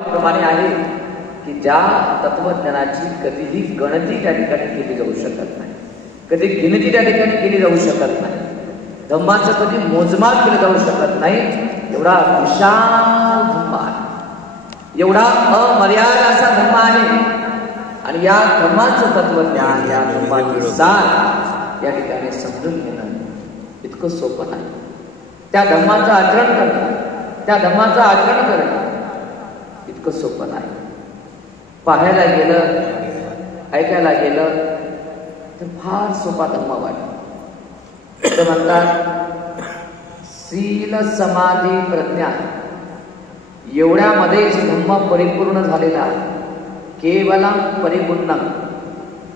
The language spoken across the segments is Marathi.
प्रमाणे आहे की ज्या तत्वज्ञानाची कधीही गणती त्या ठिकाणी केली जाऊ शकत नाही, कधी गिनती त्या ठिकाणी केली जाऊ शकत नाही, धम्माचं कधी मोजमाप केलं जाऊ शकत नाही. एवढा विशाल धम्म आहे, एवढा अमर्याद असा धम्म आहे. आणि या धम्माचं तत्वज्ञान, या धम्माची सार या ठिकाणी समजून घेणं इतकं सोपं नाही. त्या धम्माचं आचरण करणं, त्या धम्माचं आचरण करणं इतकं सोपं नाही. पाहायला गेलं, ऐकायला गेलं तर फार सोपा धम्म वाटतो. ते म्हणतात शील समाधी प्रज्ञा एवढ्यामध्येच धम्म परिपूर्ण झालेला आहे. केवलम परिपूर्ण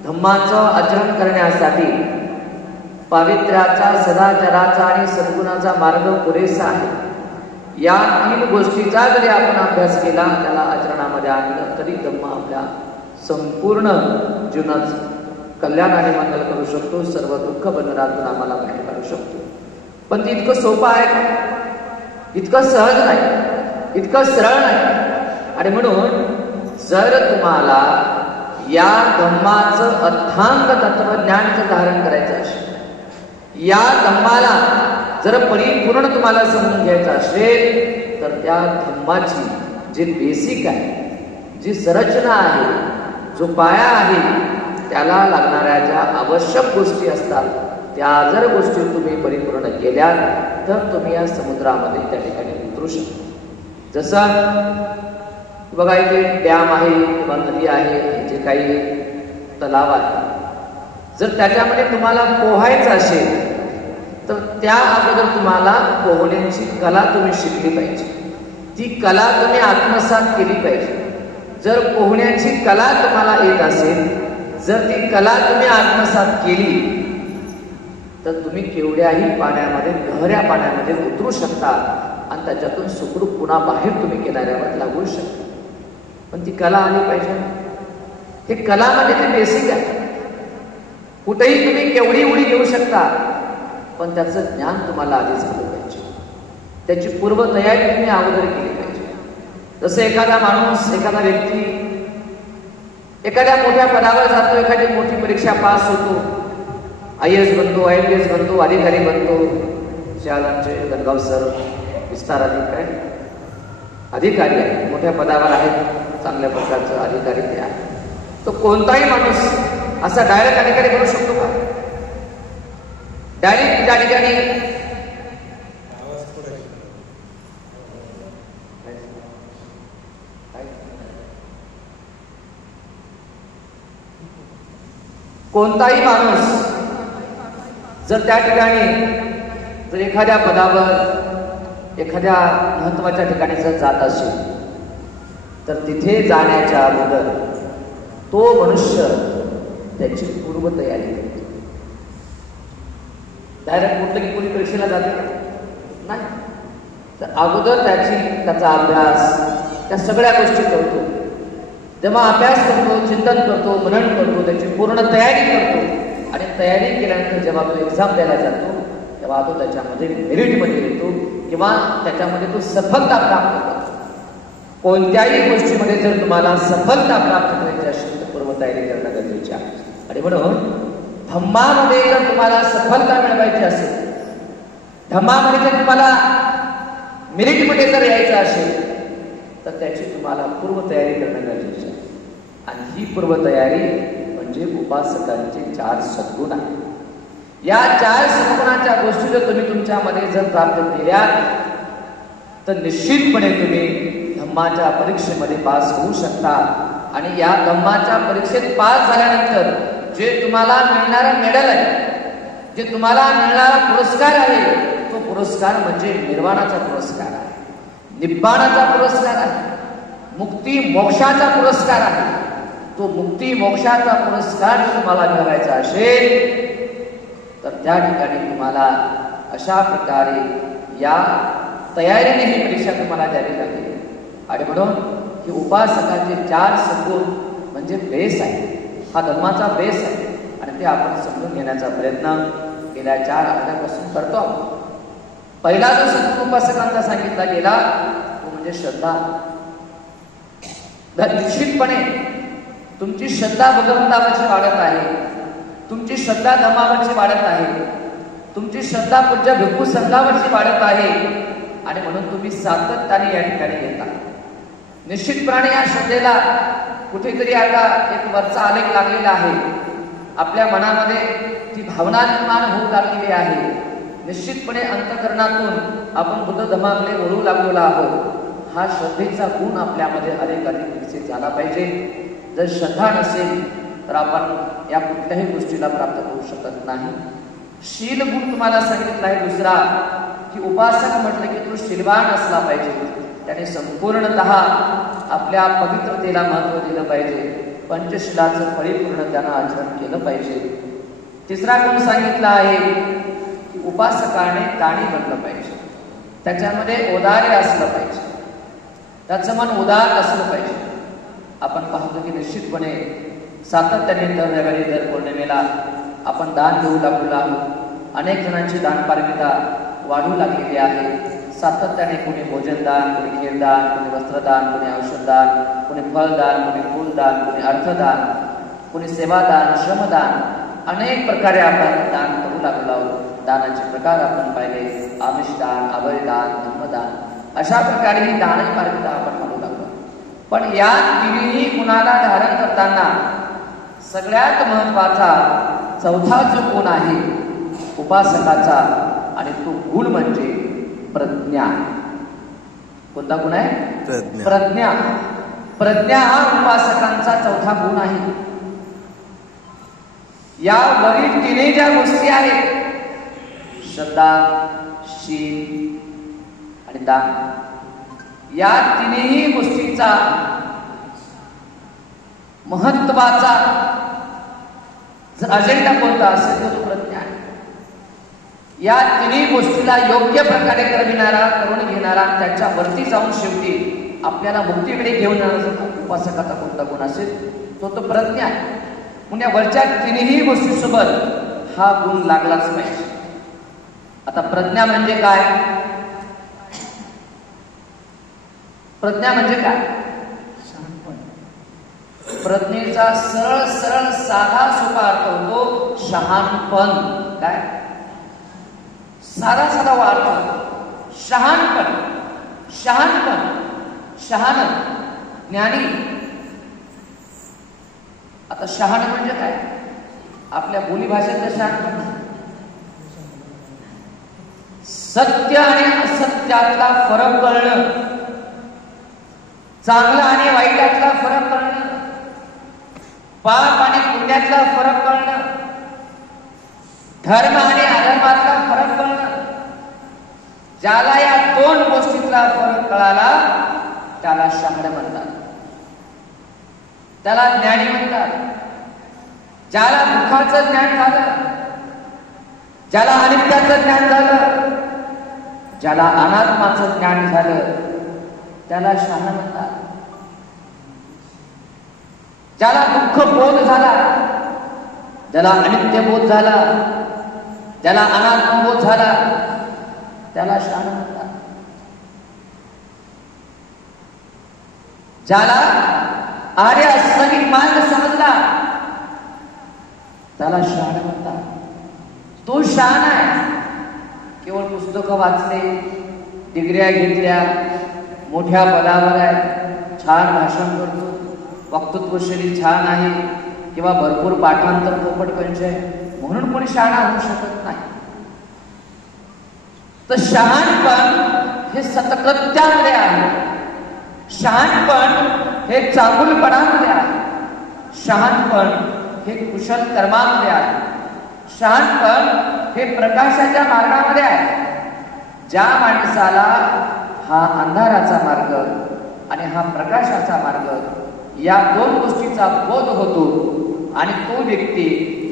धम्माचं आचरण करण्यासाठी पावित्र्याचा, सदाचाराचा आणि सद्गुणाचा मार्ग पुरेसा आहे. या तीन गोष्टीचा जरी आपण अभ्यास केला, त्याला आचरणामध्ये आणलं, तरी धम्म आपल्या संपूर्ण जीवनात कल्याण आणि मंगल करू शकतो, सर्व दुःख बंधनातून आम्हाला बाहेर काढू शकतो. पण ते इतकं सोपं आहे का? इतकं सहज नाही, इतकं सरळ नाही. आणि म्हणून जर तुम्हाला या धम्माचं अथांग तत्वज्ञान धारण करायचं असेल, या धम्माला जर परिपूर्ण तुम्हाला समजून घ्यायचं असेल, तर त्या धम्माची जे बेसिक आहे, जी संरचना आहे, जो पाया आहे, त्याला लागणाऱ्या ज्या आवश्यक गोष्टी असतात, त्या जर गोष्टी तुम्ही परिपूर्ण केल्या तर तुम्ही या समुद्रामध्ये त्या ठिकाणी उतरू शकता. जसं बघा, इथे डॅम आहे किंवा नदी आहे, जे काही तलाव आहे, जर त्याच्यामध्ये तुम्हाला पोहायचं असेल तर त्या अगोदर तुम्हाला पोहण्याची कला तुम्ही शिकली पाहिजे. ती कला तुम्ही आत्मसात केली पाहिजे. जर पोहण्याची कला तुम्हाला येत असेल, जर ती कला तुम्ही आत्मसात केली तर तुम्ही केवढ्याही पाण्यामध्ये, गहऱ्या पाण्यामध्ये उतरू शकता आणि त्याच्यातून सुखरूप पुन्हा बाहेर तुम्ही किनाऱ्यावर लागू शकता. पण ती कला आली पाहिजे. हे कलामध्ये ते बेसिक आहे. कुठेही तुम्ही केवढी उडी घेऊ शकता, पण त्याचं ज्ञान तुम्हाला आधीच झालं पाहिजे. त्याची पूर्वतयारी तुम्ही अगोदर केली पाहिजे. जसं एखादा माणूस, एखादा व्यक्ती एखाद्या मोठ्या पदावर जातो, एखादी मोठी परीक्षा पास होतो, IAS बनतो, IPS बनतो, अधिकारी बनतो. शहादांचे गणगाव सर विस्तार अधिकारी आहे, मोठ्या पदावर आहेत, चांगल्या प्रकारचं अधिकारी ते आहे. तो कोणताही माणूस असा डायरेक्ट अधिकारी बनू शकतो का? डायरेक्ट त्या ठिकाणी कोणताही माणूस जर त्या ठिकाणी जर एखाद्या पदावर, एखाद्या महत्वाच्या ठिकाणी जर जात असेल, तर तिथे जाण्याच्या अगोदर तो मनुष्य त्याची पूर्वतयारी करतो. डायरेक्ट कुठलं की कोणी परीक्षेला जाते नाही, तर अगोदर त्याचा अभ्यास, त्या सगळ्या गोष्टी करतो. जेव्हा अभ्यास करतो, चिंतन करतो, मनन करतो, त्याची पूर्ण तयारी करतो. आणि तयारी केल्यानंतर जेव्हा तो एक्झाम द्यायला जातो, तेव्हा तो त्याच्यामध्ये मेरिटमध्ये येतो किंवा त्याच्यामध्ये तो सफलता प्राप्त करतो. कोणत्याही गोष्टीमध्ये जर तुम्हाला सफलता प्राप्त करायची असेल तर पूर्वतयारी करणं गरजेचे आहे. आणि म्हणून धम्मामध्ये जर तुम्हाला सफलता मिळवायची असेल, धम्मामध्ये जर तुम्हाला मेरिटमध्ये जर यायचं असेल, तर त्याची तुम्हाला पूर्वतयारी करणं गरजेचं आहे. आणि ही पूर्वतयारी म्हणजे उपासकांचे 4 सद्गुण आहेत. या 4 सद्गुणाच्या गोष्टी जर तुम्ही तुमच्यामध्ये जर प्राप्त केल्या, तर निश्चितपणे तुम्ही धम्माच्या परीक्षेमध्ये पास होऊ शकता. आणि या धम्माच्या परीक्षेत पास झाल्यानंतर जे तुम्हाला मिळणारा मेडल आहे, जे तुम्हाला मिळणारा पुरस्कार आहे, तो पुरस्कार म्हणजे निर्वाणाचा पुरस्कार आहे, निब्बाणाचा पुरस्कार आहे, मुक्ती मोक्षाचा पुरस्कार आहे. तो मुक्ती मोक्षाचा पुरस्कार जर तुम्हाला मिळवायचा असेल, तर त्या ठिकाणी तुम्हाला अशा प्रकारे या तयारीने ही परीक्षा तुम्हाला द्यावी लागेल. आणि म्हणून ही उपासकाचे 4 सद्गुण म्हणजे बेस आहे, हा धर्माचा बेस आहे. आणि ते आपण समजून घेण्याचा प्रयत्न गेल्या 4 आठवड्यापासून करतो. पहिला जो सद्गुण उपासकांचा सांगितला गेला तो म्हणजे श्रद्धा. निश्चितपणे तुमची श्रद्धा भगवंतावरची वाढत आहे, तुमची श्रद्धा धर्मावरची वाढत आहे, तुमची श्रद्धा पूज्य भिक्खू संघावरची वाढत आहे आणि म्हणून तुम्ही सातत्याने या ठिकाणी येता. निश्चितपणे या श्रद्धेला कुठेतरी आता एक वरचा आलेख लागलेला आहे. आपल्या मनामध्ये ती भावना निर्माण होऊ लागलेली आहे. निश्चितपणे अंतःकरणातून आपण बुद्ध धर्माकडे वळू लागलेलो आहोत. हा श्रद्धेचा गुण आपल्यामध्ये अधिकाधिक विकसित झाला पाहिजे. जर श्रद्धा नसेल तर आपण या कुठल्याही गोष्टीला प्राप्त करू शकत नाही. शील गुण तुम्हाला सांगितला आहे दुसरा, की उपासक म्हटलं की तो शीलवान असला पाहिजे. त्याने संपूर्णतः आपल्या पवित्रतेला महत्त्व दिलं पाहिजे. पंचशीलाचं परिपूर्ण त्यानं आचरण केलं पाहिजे. तिसरा गुण सांगितला आहे की उपासकाने दाणी बनलं पाहिजे. त्याच्यामध्ये औदार्य असलं पाहिजे, त्याचं मन उदार असलं पाहिजे. आपण पाहतो की निश्चितपणे सातत्याने दर रविवारी दर पौर्णिमेला आपण दान देऊ लागलेलो आहोत. अनेक जणांची दानपारमिता वाढू लागलेली आहे. सातत्याने कोणी भोजनदान, कोणी खीरदान, कोणी वस्त्रदान, कोणी औषधदान, कोणी फळदान, कोणी फूलदान, कोणी अर्थदान, कोणी सेवादान, श्रमदान, अनेक प्रकारे आपण दान करू लागलो आहोत. दानाचे प्रकार आपण पाहिले, आमिषदान, अभयदान, धर्मदान, अशा प्रकारे ही दानही पारमिता आपण म्हणू लागलो. पण या तिन्ही गुणाला धारण करताना सगळ्यात महत्वाचा चौथा जो गुण आहे उपासकाचा, आणि तो गुण म्हणजे प्रज्ञा. कोणता गुण आहे? प्रज्ञा. प्रज्ञा हा उपासकांचा चौथा गुण आहे. या वरील तिन्ही ज्या गोष्टी आहेत, श्रद्धा, शील आणि दान, या तिन्ही गोष्टीचा महत्वाचा जर अजेंडा कोणता असेल तर तो प्रज्ञा आहे. या तिन्ही गोष्टीला योग्य प्रकारे करून घेणारा, त्याच्यावरती जाऊन शेवटी आपल्याला मुक्तीकडे घेऊन जाणारा उपासकाचा कोणता गुण असेल तो प्रज्ञा आहे. म्हणजे वरच्या तिन्ही गोष्टीसोबत हा गुण लागलाच पाहिजे. आता प्रज्ञा म्हणजे काय? प्रज्ञा म्हणजे काय? प्रज्ञेचा सरळ सरळ साधा सोपा अर्थ होतो शहाणपण. काय? साधा साधा अर्थ शहाणपण. शहाणपण, शहाण, ज्ञानी. आता शहाण म्हणजे काय? आपल्या बोलीभाषेतलं शहाणपण. सत्य आणि असत्यातला फरक कळणं, चांगला आणि वाईटातला फरक कळणं, पाप आणि पुण्यातला फरक कळणं, धर्म आणि अधर्मातला फरक कळणं. ज्याला या दोन गोष्टीतला फरक कळाला त्याला शहाण म्हणतात, त्याला ज्ञानी म्हणतात. ज्याला दुःखाचं ज्ञान झालं, ज्याला अनित्याचं ज्ञान झालं, ज्याला अनात्माचं ज्ञान झालं त्याला शहाण म्हणतात. ज्याला दुःख बोध झाला, ज्याला अनित्य बोध झाला, ज्याला अनात्म बोध झाला त्याला शहाण म्हणतात. ज्याला आर्य अस्मिक मार्ग समजला त्याला शहाण म्हणतात. तो शहाण आहे. केवळ पुस्तकं वाचले, डिग्र्या घेतल्या, मोठ्या पदावर आहे, छान भाषण करतो, वक्तृत्वशैली छान आहे, किंवा भरपूर पाठांतर पोपट पंच आहे म्हणून कोणी शहाणा होऊ शकत नाही. तर शहाणपण हे सतकृत्यामध्ये आहे. शहाणपण हे चांगुलपणामध्ये आहे. शहाणपण हे कुशल कर्मामध्ये आहे. शहाणपण हे प्रकाशाच्या मार्गामध्ये आहे. ज्या माणसाला हा अंधाराचा मार्ग आणि हा प्रकाशाचा मार्ग या दोन गोष्टीचा बोध होतो आणि तो व्यक्ती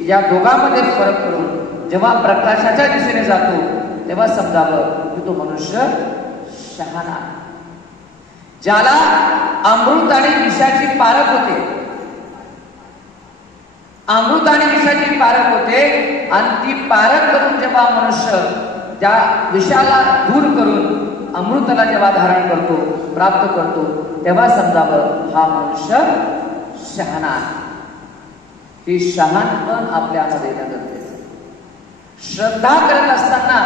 या दोघांमध्ये फरक करून जेव्हा प्रकाशाच्या दिशेने जातो तेव्हा समजावं की तो मनुष्य शहाणा. ज्याला अमृत आणि विषाची पारख होते, अमृत आणि विषाची पारख होते, आणि ती पारख करून जेव्हा मनुष्य त्या विषाला दूर करून अमृताला जेव्हा धारण करतो, प्राप्त करतो, तेव्हा समजावं हा मनुष्य शहाणा आहे. ही शहाणपण आपल्यामध्ये येणं गरजेचं आहे. श्रद्धा करत असताना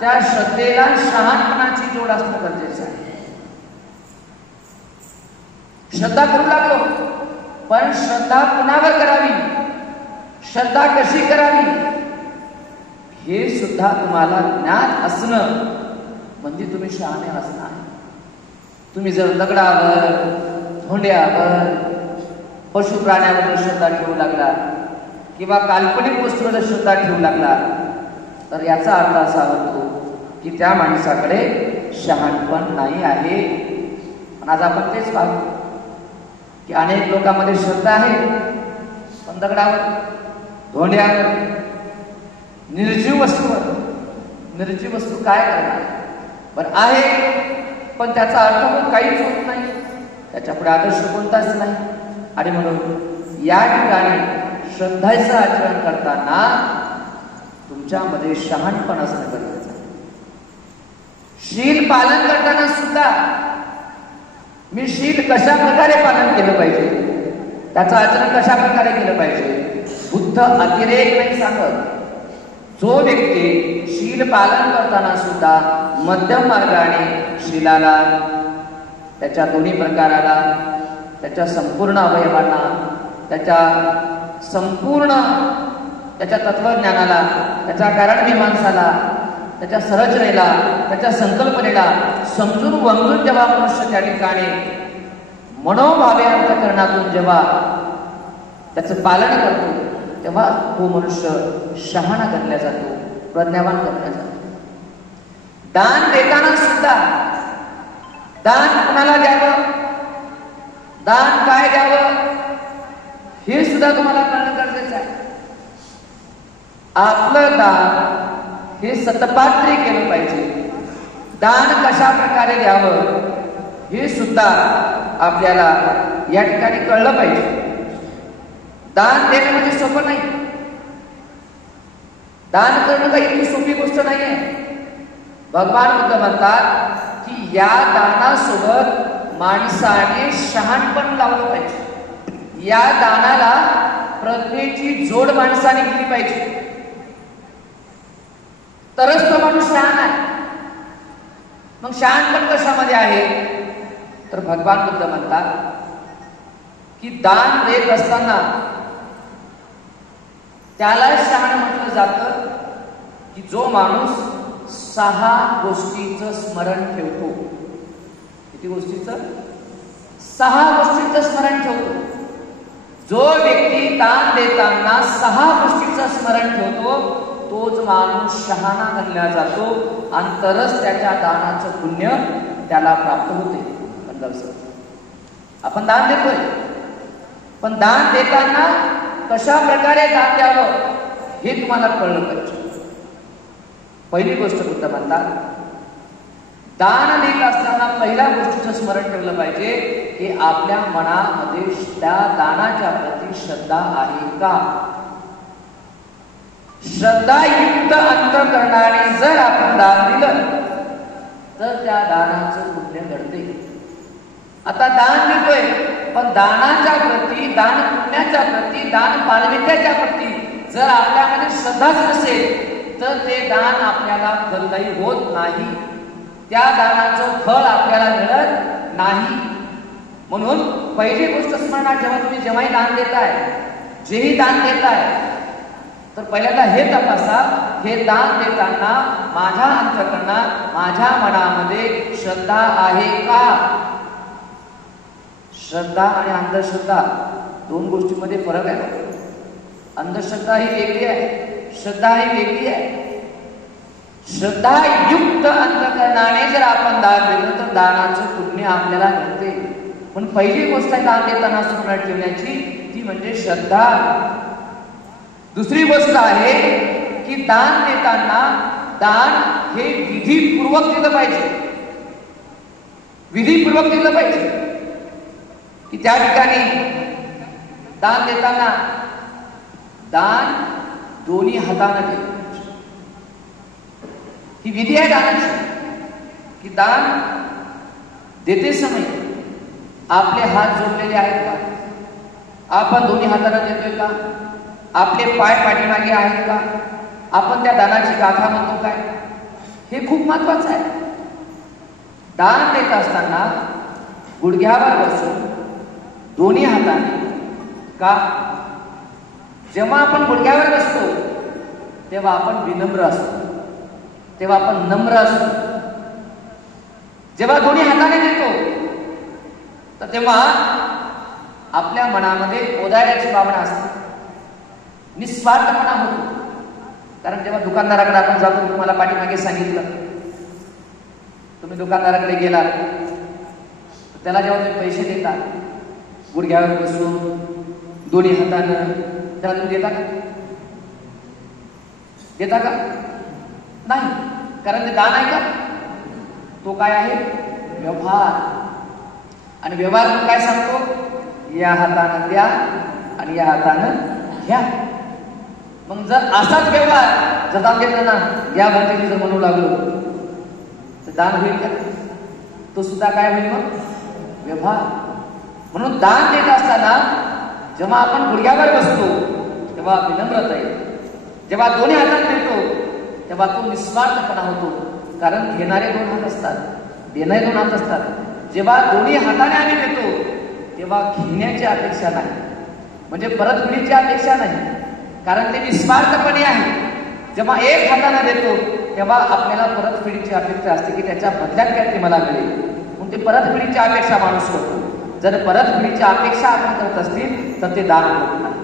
त्या श्रद्धेला शहाणपणाची जोड असणं गरजेचं आहे. श्रद्धा करू लागलो, पण श्रद्धा कुणावर करावी, श्रद्धा कशी करावी हे सुद्धा तुम्हाला ज्ञान असणं म्हणजे तुम्ही शहाणे असणं आहे. तुम्ही जर दगडावर, धोंड्यावर, पशु प्राण्यावर श्रद्धा ठेवू लागला किंवा काल्पनिक वस्तूवर श्रद्धा ठेवू लागला तर याचा अर्थ असा होतो की त्या माणसाकडे शहाणपण नाही आहे. पण आज आपण तेच पाहतो की अनेक लोकांमध्ये श्रद्धा आहे, पण दगडावर, धोंड्यावर, निर्जीव वस्तूवर. निर्जीव वस्तू काय करणार? पण आहे, पण त्याचा अर्थ पण काहीच होत नाही, त्याच्यापुढे आदर्श कोणताच नाही. आणि म्हणून या ठिकाणी श्रद्धेचं आचरण करताना तुमच्यामध्ये शहाणपण असणं गरजेचं आहे. शील पालन करताना सुद्धा मी शील कशा प्रकारे पालन केलं पाहिजे, त्याचं आचरण कशा प्रकारे केलं पाहिजे, बुद्ध अतिरेक नाही सांगत. जो व्यक्ती शील पालन करताना सुद्धा मध्यम मार्गाने शीलाला, त्याच्या दोन्ही प्रकाराला, त्याच्या संपूर्ण अवयवांना, त्याच्या संपूर्ण त्याच्या तत्वज्ञानाला, त्याच्या कारणमीमांसाला, त्याच्या संरचनेला, त्याच्या संकल्पनेला समजून वंगून जेव्हा मनुष्य त्या ठिकाणी मनोभावे अंतःकरणातून जेव्हा त्याचं पालन करतो तेव्हा तो मनुष्य शहाणा गणला जातो, प्रज्ञावान गणला जातो. दान देताना सुद्धा दान कुणाला द्यावं, दान काय द्यावं हे सुद्धा तुम्हाला कळणं गरजेचं आहे. आपलं दान हे सतपात्री केलं पाहिजे. दान कशा प्रकारे द्यावं हे सुद्धा आपल्याला या ठिकाणी कळलं पाहिजे. दान देणं म्हणजे सोपं नाही. दान करणं काही इतकी सोपी गोष्ट नाही आहे. भगवान बुद्ध म्हणतात की या दानासोबत माणसाने शहाणपण लावलं पाहिजे. या दानाला प्रज्ञेची जोड माणसाने केली पाहिजे, तरच तो माणूस शहाण आहे. मग शहाणपण कशामध्ये आहे तर भगवान बुद्ध म्हणतात की दान देत असताना त्याला शहाण म्हटलं जातं की जो माणूस 6 गोष्टीचं स्मरण ठेवतो. किती गोष्टीचं? 6 गोष्टीचं स्मरण ठेवतो. जो व्यक्ती दान देताना 6 गोष्टीचं स्मरण ठेवतो तोच माणूस शहाणा गणला जातो आणि तरच त्याच्या दानाचं पुण्य त्याला प्राप्त होते. आपण दान देतोय, पण दान देताना कशा प्रकारे दान द्यावं हे तुम्हाला कळलं पाहिजे. पहिली गोष्ट बुद्ध म्हणतात, दान देत असताना पहिल्या गोष्टीचं स्मरण ठेवलं पाहिजे की आपल्या मनामध्ये त्या दानाच्या प्रती श्रद्धा आहे का. श्रद्धायुक्त अंतःकरणाने जर आपण दान दिलं तर त्या दानाचं पुण्य घडते. आता दान देतोय, पण दानाच्या प्रती, दान पुण्याच्या प्रती, दान मानविकतेच्या प्रती जर आपल्यामध्ये श्रद्धाच नसेल तर ते दान आपल्याला फलदायी होत नाही. त्या दानाचं फळ आपल्याला मिळत नाही. म्हणून पहिली गोष्ट स्मरणात जेव्हा तुम्ही जेव्हाही दान देताय, जेही दान देताय, तर पहिल्यांदा हे तपासा, हे दान देताना माझ्या अंतःकरणात, माझ्या मनामध्ये श्रद्धा आहे का. श्रद्धा आणि अंधश्रद्धा दोन गोष्टींमध्ये फरक आहे. अंधश्रद्धा ही वेगळी आहे, श्रद्धा ही वेगळी आहे. श्रद्धायुक्त अंतःकरणाने जर आपण दान दिलं तर दानाचं पुण्य आपल्याला मिळते. पण पहिली गोष्ट आहे दान देताना स्मरणात ठेवण्याची, ती म्हणजे श्रद्धा. दुसरी गोष्ट आहे की दान देताना दान हे विधीपूर्वक दिलं पाहिजे. विधीपूर्वक दिलं पाहिजे की त्या ठिकाणी दान देताना दान दोन्ही हाताने दिलं पाहिजे. ही विधी आहे दानाची की दान देते समय आपले हात जोडलेले आहेत का? आपण दोन्ही हाताने देतोय का? आपले पाय पाठीमागे आहेत का? आपण त्या दानाची गाथा म्हणतो काय? हे खूप महत्वाचं आहे. दान देत असताना गुडघ्यावर बसून दोन्ही हाताने का? जेव्हा आपण गुडघ्यावर बसतो तेव्हा आपण विनम्र असतो, तेव्हा आपण नम्र असतो. जेव्हा दोन्ही हाताने देतो तर तेव्हा आपल्या मनामध्ये औदार्याची भावना असते, निस्वार्थपणा होतो. कारण जेव्हा दुकानदाराकडे आपण जातो, तुम्हाला पाठीमागे सांगितलं, तुम्ही दुकानदाराकडे गेला त्याला जेव्हा तुम्ही पैसे देता गुडघ्यावर बसून दोन्ही हातानं, त्याला तुम्ही देता का? देता का? नाही. कारण ते दान आहे का? तो काय आहे? व्यवहार. आणि व्यवहार काय सांगतो? या हातानं द्या आणि या हातानं घ्या. मग जर असाच व्यवहार जर दान देताना या भक्तीने जर म्हणू लागलो तर दान होईल का? तो सुद्धा काय होईल? मग व्यवहार. म्हणून दान देत असताना जेव्हा आपण गुडघ्यावर बसतो तेव्हा विनम्रता येते. जेव्हा दोन्ही हातात देतो तेव्हा तो निस्वार्थपणा होतो. कारण घेणारे दोन हात असतात, देणारे दोन हात असतात. जेव्हा दोन्ही हाताने आम्ही देतो तेव्हा घेण्याची अपेक्षा नाही, म्हणजे परतफेडीची अपेक्षा नाही, कारण ते निस्वार्थपणे आहे. जेव्हा एक हाताने देतो तेव्हा आपल्याला परतफेडीची अपेक्षा असते की त्याच्या बदल्यात काय ते मला मिळेल, म्हणून ते परतफेडीची अपेक्षा माणूस करतो. जर परतफेडीची अपेक्षा आपण करत असतील तर ते दान होत नाही,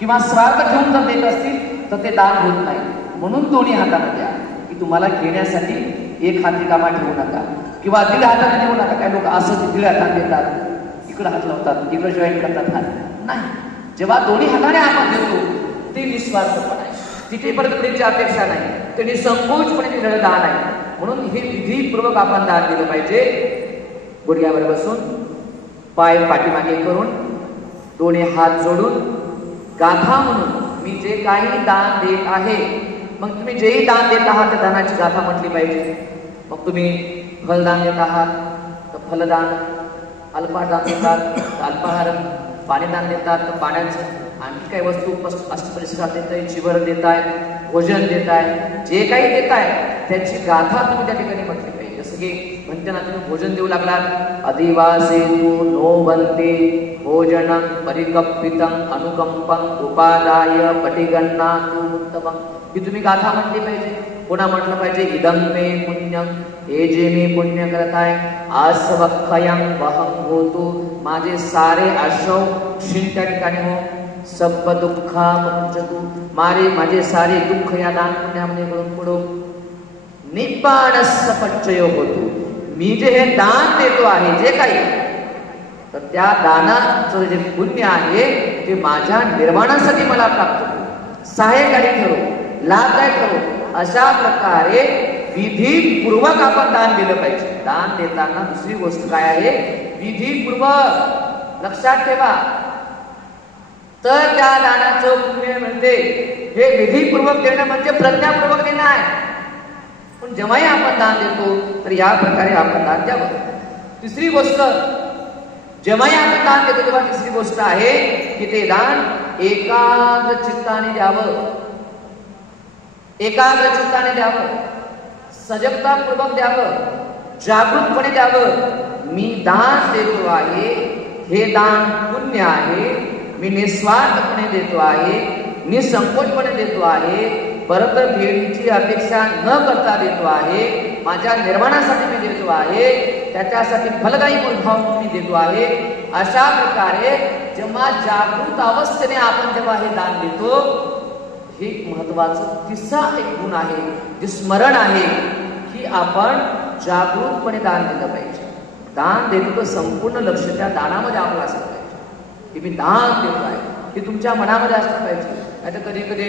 किंवा स्वार्थ ठेवून जर देत असतील तर ते दान होत नाही. म्हणून दोन्ही हाताने द्या, की तुम्हाला घेण्यासाठी एक हात रिकामा ठेवू नका, किंवा दीड हाताने देऊ नका. काय लोक असं दीड हाताने देतात, इकडे हात लावतात, इकडे जॉईन करतात हात. नाही, जेव्हा दोन्ही हाताने आपण देतो ते निस्वार्थपणा आहे, तिथे परतफेडीची अपेक्षा नाही, ते निसंकोचपणे दिलेलं दान आहे. म्हणून हे विधीपूर्वक आपण दान दिलं पाहिजे. गुडघ्यावर बसून पाय पाठीमागे करून दोन्ही हात जोडून गाथा म्हणून मी जे काही दान देत आहे. मग तुम्ही जेही दान देत आहात त्या दानाची गाथा म्हटली पाहिजे. मग तुम्ही फलदान देत आहात तर फलदान, अल्पहार दान देतात तर अल्पाहार, पाणीदान देतात तर पाण्याचं, आणखी काही वस्तू अष्टपरिष्कार देताय, चिवर देताय, भोजन देताय, जे काही देताय त्याची गाथा तुम्ही त्या ठिकाणी म्हटली पाहिजे. जसं की म्हणते ना, तुम्ही भोजन देऊ लागलात, अधिवासे तू नो बनते भोजनं परिकप्पितं अनुकंपं उपादाय पटिगन्ना तू उत्तमं. ही तुम्ही गाथा म्हटली पाहिजे. पुन्हा म्हटलं पाहिजे इदं मे पुण्यं, हे जे मी पुण्य करत आहे, आस्वक्षयं वहं होतु, माझे सारे आशव क्षीण त्या ठिकाणी हो, सब दुःखा मुंचतु, माझे सारे दुःख या दान पुण्यामध्ये करून पडो, निब्बाणस्य पच्चयो होतो. मी जे हे दान देतो आहे जे काही, तर त्या दानाचं जे पुण्य आहे ते माझ्या निर्माणासाठी मला प्राप्त होतो, सहाय्यकारी ठरो, लाभदायक ठरो. अशा प्रकारे विधीपूर्वक आपण दान दिलं पाहिजे. दान देताना दुसरी गोष्ट काय आहे? विधीपूर्वक. लक्षात ठेवा, तर त्या दानाचं पुण्य मिळते. हे विधीपूर्वक देणं म्हणजे प्रज्ञापूर्वक देणं आहे. पण जेव्हाही आपण दान देतो तर या प्रकारे आपण दान द्यावं. तिसरी गोष्ट, जेव्हाही आपण दान देतो तेव्हा तिसरी गोष्ट आहे की ते दान एकाग्र चित्ताने द्यावं. एकाग्र चित्ताने द्यावं, सजगतापूर्वक द्यावं, जागृतपणे द्यावं. मी दान देतो आहे, हे दान पुण्य आहे, मी निस्वार्थपणे देतो आहे, निसंकोचपणे देतो आहे, परतफेडीची अपेक्षा न करता देतो आहे, माझ्या निर्माणासाठी मी देतो आहे, त्याच्यासाठी फलदायी भाव मी देतो आहे. अशा प्रकारे जेव्हा जागृत अवस्थेने आपण जेव्हा हे दान देतो, हे महत्वाचं तिसरा एक गुण आहे, जे स्मरण आहे की आपण जागृतपणे दान दिलं पाहिजे. दान देतो तर संपूर्ण लक्ष त्या दानामध्ये आपलं असलं पाहिजे की मी दान देतो आहे, हे तुमच्या मनामध्ये असलं पाहिजे. नाही तर कधी कधी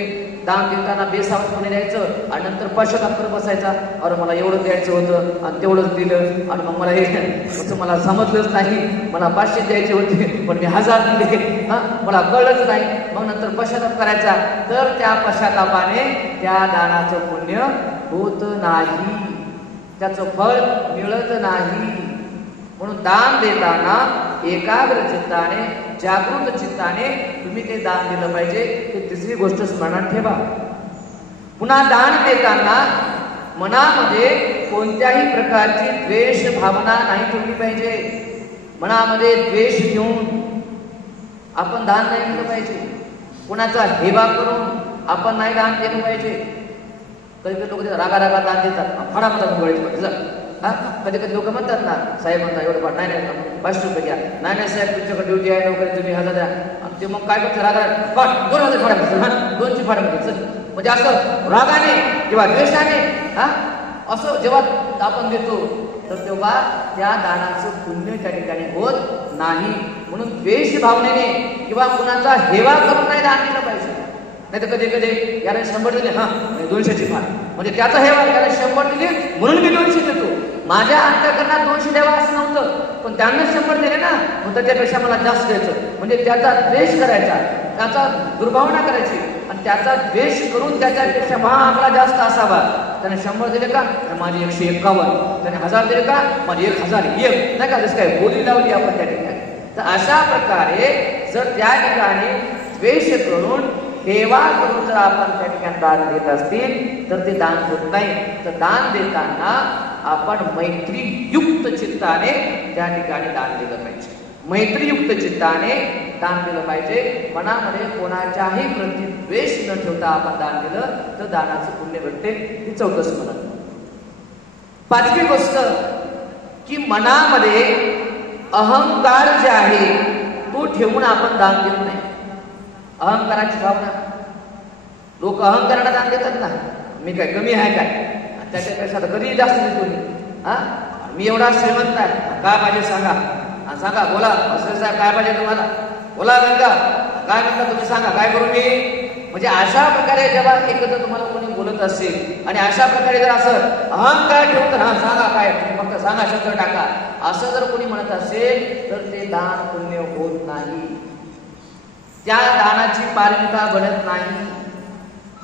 दान देताना बेसावधपणे द्यायचं आणि नंतर पश्चाताप करत बसायचा, अरे मला एवढं द्यायचं होतं आणि तेवढंच दिलं, आणि मग मला हे मला समजलंच नाही, मला 500 द्यायचे होते पण मी 1000 दिले, मला कळलंच नाही. मग नंतर पश्चाताप करायचा, तर त्या पश्चातापाने त्या दानाचं पुण्य होत नाही, त्याचं फळ मिळत नाही. म्हणून दान देताना एकाग्र चित्ताने, जागृत चित्ताने तुम्ही ते दान दिलं पाहिजे. ही तिसरी गोष्ट स्मरणात ठेवा. पुन्हा दान देताना मनामध्ये कोणत्याही प्रकारची द्वेष भावना नाही ठेवली पाहिजे. मनामध्ये द्वेष घेऊन आपण दान नाही दिलं पाहिजे. कोणाचा हेवा करून आपण नाही दान दिलं पाहिजे. कधी कधी लोक रागा दान देतात, फडा म्हणतात गोळीच. कधी कधी लोक म्हणतात ना, साहेब म्हणतात एवढं नाही नाही 500 रुपये घ्या. नाही साहेब तुमच्याकडे ड्युटी आहे, नोकरी तुम्ही 1000 द्या. ते मग काय करतात रागा 2000 फाडा म्हणतात, 200 फाडा म्हणतात. म्हणजे असं रागाने किंवा द्वेषाने असं जेव्हा आपण देतो तर तेव्हा त्या दानाचं पुण्य त्या ठिकाणी होत नाही. म्हणून द्वेष भावनेने किंवा कुणाचा हेवा करून नाही दान दिलं पाहिजे. नाही तर कधी कधी याला 100 दिले, 200ची फार, म्हणजे त्याचा हेवा, याला 100 दिले म्हणून मी 200 देतो. माझ्या अंतःकरणात 200 द्यावा असं नव्हतं, पण त्यांना 100 दिले ना, मग त्याच्यापेक्षा मला जास्त द्यायचं. म्हणजे त्याचा द्वेष करायचा, त्याचा दुर्भावना करायची आणि त्याचा द्वेष करून त्याच्यापेक्षा आपला जास्त असावा. त्याने 100 दिले का, माझे 151. त्याने 1000 दिले का, माझे 1001. नाही का, जसं काय बोली लावली आपण त्या ठिकाणी. तर अशा प्रकारे जर त्या ठिकाणी द्वेष करून, हेवा करून जर आपण त्या ठिकाणी दान देत असतील तर ते दान होत नाही. तर दान देताना आपण मैत्रीयुक्त चित्ताने त्या ठिकाणी दान दिलं पाहिजे. मैत्रीयुक्त चित्ताने दान दिलं पाहिजे. मनामध्ये कोणाच्याही प्रति द्वेष न ठेवता आपण दान दिलं तर दानाचं पुण्य भेटते. ही 4थं स्मरण. 5वी गोष्ट की मनामध्ये अहंकार जे आहे तो ठेवून आपण दान देत नाही. अहंकाराची भावना, लोक अहंकाराला दान देतात ना, मी काय कमी आहे काय, त्याच्यापेक्षा तर कधीही जास्त देतो मी एवढा श्रीमंत आहे, काय पाहिजे सांगा, सांगा बोला साहेब काय पाहिजे तुम्हाला, बोला गंगा काय म्हणता तुम्ही, सांगा काय करू मी. म्हणजे अशा प्रकारे जेव्हा एकत्र तुम्हाला कोणी बोलत असेल आणि अशा प्रकारे जर असं अहंकार ठेवून सांगा काय, फक्त सांगा शब्द टाका, असं जर कोणी म्हणत असेल तर ते दान पुण्य होत नाही. त्या दानाची पारमिता बनत नाही.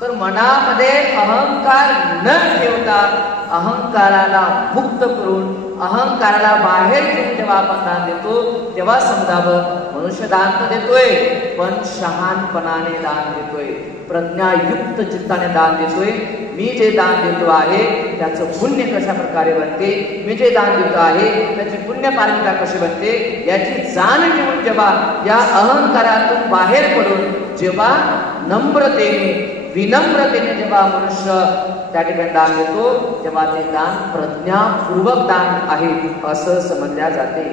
तर मनामध्ये अहंकार न ठेवता अहंकाराला मुक्त करून, अहंकाराला बाहेर घेऊन जेव्हा आपण दान देतो तेव्हा समजावं मनुष्य दान तर देतोय पण शहाणपणाने दान देतोय, प्रज्ञायुक्त चित्ताने दान देतोय. मी जे दान देतो आहे त्याचं पुण्य कशा प्रकारे बनते, मी जे दान देतो आहे त्याची पुण्य पारमिता कशी बनते याची जाण घेऊन जेव्हा या अहंकारातून बाहेर पडून जेव्हा नम्रतेने, विनम्रतेने जेव्हा मनुष्य त्या ठिकाणी दान देतो तेव्हा ते दान प्रज्ञापूर्वक दान आहे असं समजल्या जाते.